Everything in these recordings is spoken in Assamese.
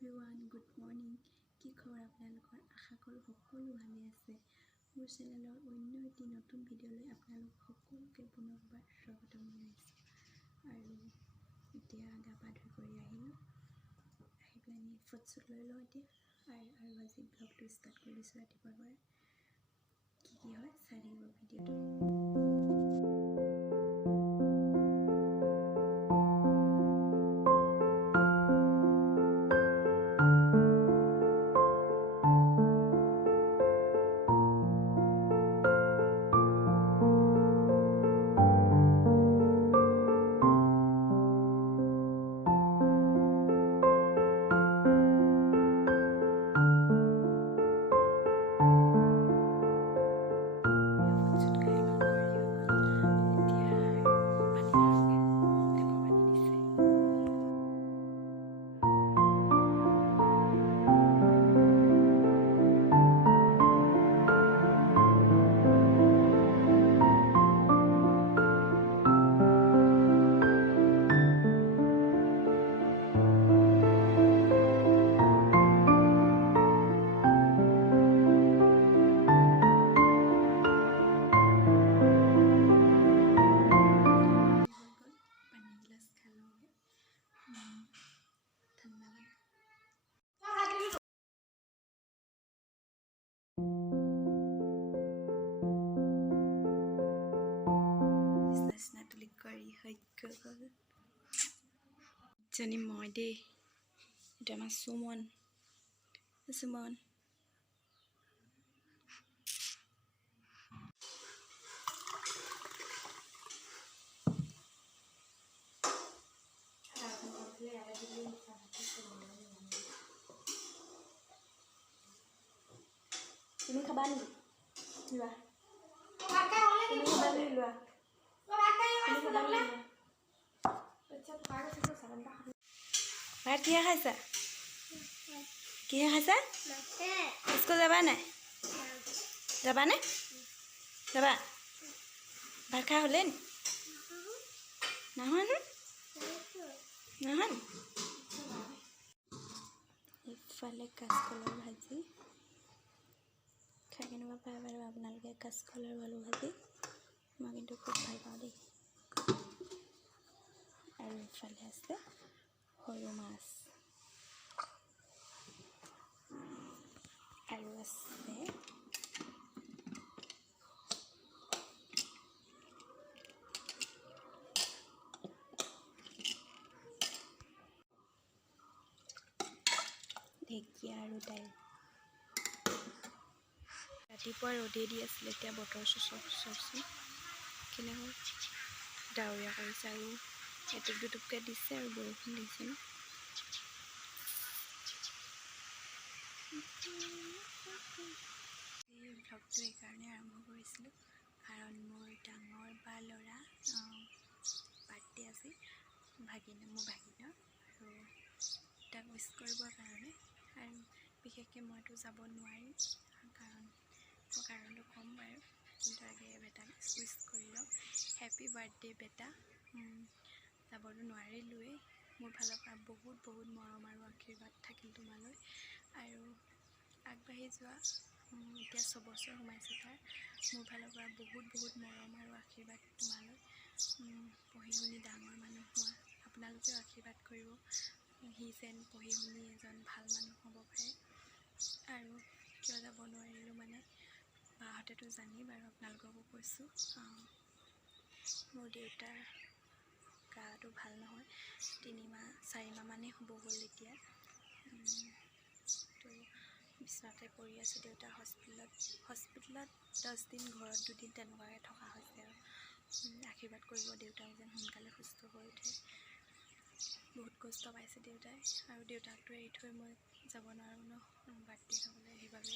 Everyone, good morning. কি খবৰ আপোনালোকৰ? আশা কৰোঁ সকলো ভালে আছে। মোৰ চেনেলৰ অন্য এটি নতুন ভিডিঅ'লৈ আপোনালোক সকলোকে পুনৰবাৰ স্বাগতম জনাইছোঁ। আৰু এতিয়া গা পা ধুই কৰি আহিলোঁ, আহি পেলাই ফুড শ্বুট লৈ লওঁ এতিয়া। আৰু আজি ব্লগটো ষ্টাৰ্ট কৰি দিছোঁ ৰাতিপুৱাৰ পৰা। কি হয় চাই থাকিব ভিডিঅ'টো। জনী মই দেই, এটা আমাৰ সুমন। তুমি খাবা নেকি? লোৱা। তুমি খাবা নেকি? লোৱা। ভাত কিহে খাইছা? কিহে খাইছা? স্কুল যাবা নাই? যাবানে? যাবা? ভাত খাই হ'লে নি? নহয় নহয়। ইফালে কাঁচকলৰ ভাজি। খাই কেনেকুৱা পায় বাৰু আপোনালোকে কাঁচকল আৰু আলু ভাজি? মই কিন্তু খুব ভাল পাওঁ দেই। আৰু ইফালে আছে সৰু মাছ আৰু আছে ঢেকীয়া আৰু দাইল। ৰাতিপুৱা ৰ'দে দি আছিলে, এতিয়া বতৰ চাওকচোন কেনেকুৱা ডাৱৰীয়া কৰিছে আৰু এটুপ দুটুপকৈ দিছে আৰু বৰষুণ দিছে ন। এই ভ্লগটো এইকাৰণে আৰম্ভ কৰিছিলোঁ কাৰণ মোৰ ডাঙৰ বা ল'ৰা বাৰ্থডে আজি, মোৰ ভাগিনৰ, আৰু তাক উইচ কৰিবৰ কাৰণে। আৰু বিশেষকৈ মইতো যাব নোৱাৰিম মই কাৰণটো ক'ম বাৰু, কিন্তু আগে বেটাক উইচ কৰি লওঁ। হেপী বাৰ্থডে বেটা। যাবতো নোৱাৰিলোৱেই, মোৰ ফালৰ পৰা বহুত বহুত মৰম আৰু আশীৰ্বাদ থাকিল তোমালৈ। আৰু আগবাঢ়ি যোৱা, এতিয়া 6 বছৰ সোমাইছে তাৰ। মোৰ ফালৰ পৰা বহুত বহুত মৰম আৰু আশীৰ্বাদ তোমালৈ। পঢ়ি শুনি ডাঙৰ মানুহ হোৱা, আপোনালোকেও আশীৰ্বাদ কৰিব সি যেন পঢ়ি শুনি এজন ভাল মানুহ হ'ব পাৰে। আৰু কিয় যাব নোৱাৰিলোঁ মানে, বাহঁতেতো জানেই বাৰু, আপোনালোককো কৈছোঁ। মোৰ দেউতাৰ গাটো ভাল নহয়, 4 মাহমানেই হ'ব হ'ল এতিয়া। তো বিচনাতে পৰি আছে দেউতা। হস্পিটেলত 10 দিন, ঘৰত 2 দিন তেনেকুৱাকৈ থকা হৈছে। আৰু আশীৰ্বাদ কৰিব দেউতাও যেন সোনকালে সুস্থ হৈ উঠে। বহুত কষ্ট পাইছে দেউতাই, আৰু দেউতাকটো এৰি থৈ মই যাব নোৱাৰোঁ ন বাৰ্থডে খাবলৈ। সেইবাবে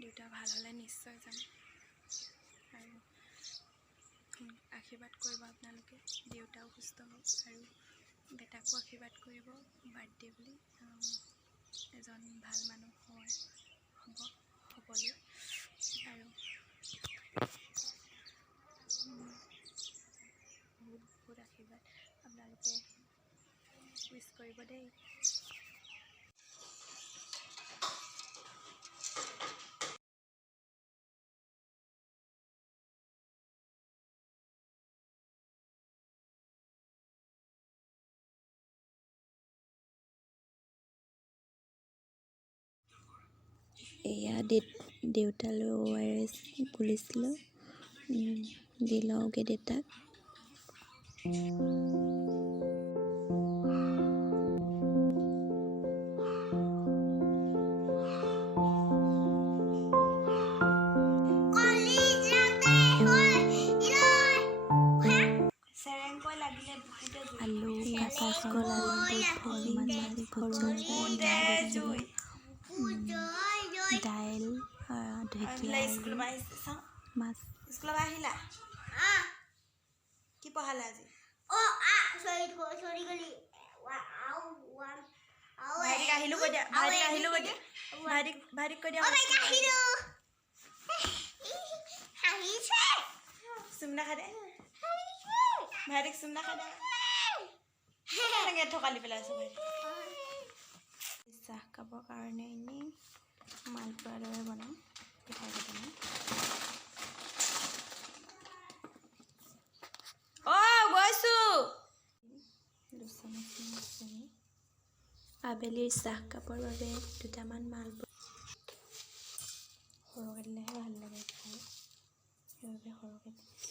দেউতা ভাল হ'লে নিশ্চয় যাম। আৰু আশীৰ্বাদ কৰিব আপোনালোকে, দেউতাও সুস্থ হওক, আৰু বেটাকো আশীৰ্বাদ কৰিব বাৰ্থডে বুলি এজন ভাল মানুহ হ'বলৈ। আৰু বহুত আশীৰ্বাদ আপোনালোকে উইচ কৰিব দেই। এয়া দেউতালৈ ORS খুলিছিলোঁ, দি লওঁগৈ দেউতাক। আলু কাচকল আলু বুট দাইল ঢেকীয়া মাছ। স্কুলৰ পৰা আহিলা? কি পঢ়ালে আজি? ভাইটিক আহিলো কৈ দিয়া, ভাইটিক কৈ দিয়া। চুমনা খাই দে, ভাইটিক চুমনা খাই দে। এনেকৈ থকালি পেলাইছোঁ ভাইটিক। চাহ খাবৰ কাৰণে এনেই মালপোৱাৰ দৰে বনাওঁ পিঠা কেইটামান। গৈছোঁ। আবেলিৰ চাহ কাপৰ বাবে দুটামান মালপোৱা সৰহকৈ দিলেহে ভাল লাগে খাই, সেইবাবে সৰহকৈ দিছোঁ।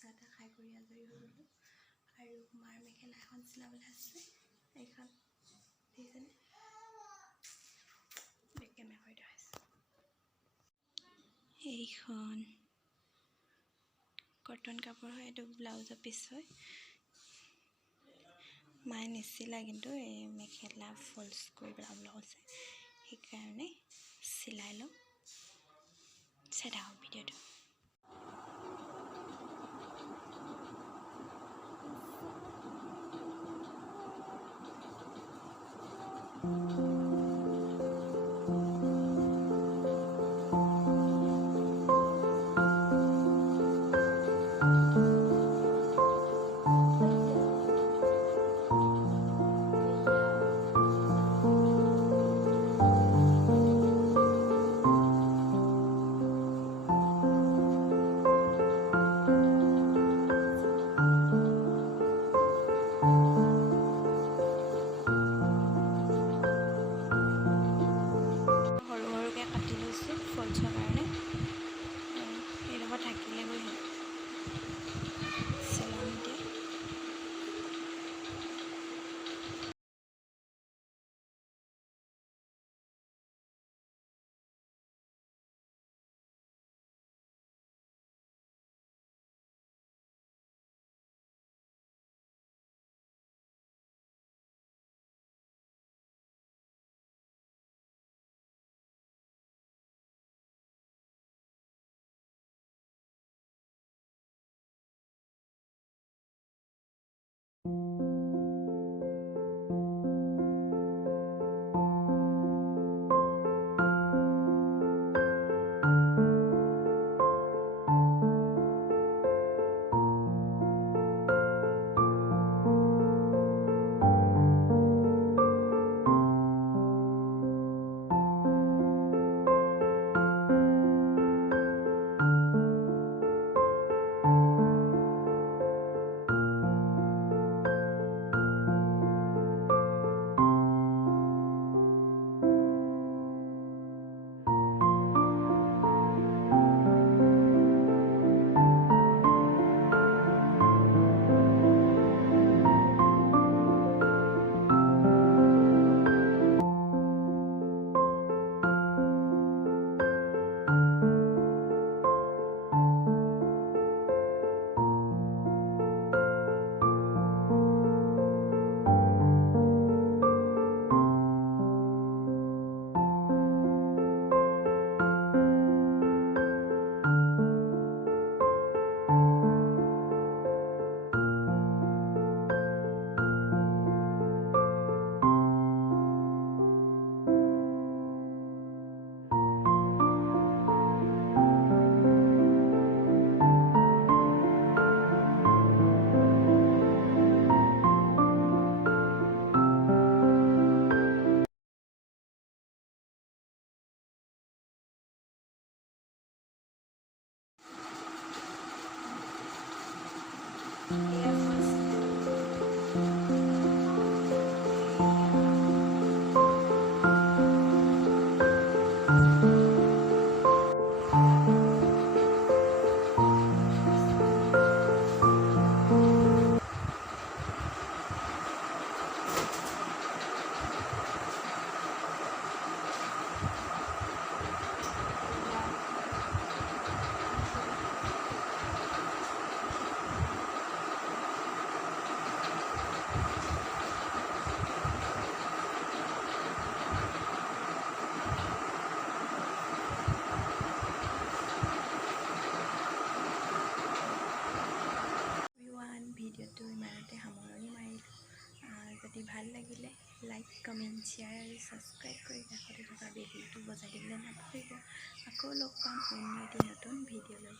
চাহ খাই কৰি আজৰি হৈ গ'লোঁ আৰু মাৰ মেখেলা এখন চিলাবলৈ আছে। এইখন দেখিছেনে? বেক কেমেৰা কৰি দিয়া হৈছে। এইখন কটন কাপোৰ হয়, এইটো ব্লাউজৰ পিচ হয়। মায়ে নিচিলা, কিন্তু এই মেখেলা ফল্চ কৰি পেলাবলৈ কৈছে, সেইকাৰণে চিলাই লওঁ। চাই থাকক ভিডিঅ'টো। এয়া ফাৰ্ষ্ট ভিডিঅ'টো ইমানতে সামৰণি মাৰিলোঁ। যদি ভাল লাগিলে লাইক কমেণ্ট শ্বেয়াৰ আৰু ছাবস্ক্ৰাইব কৰি কাষতে থকা বেলটো বজাই দিবলৈ নাপাহৰিব। আকৌ লগ পাম অন্য এটি নতুন ভিডিঅ' লৈ।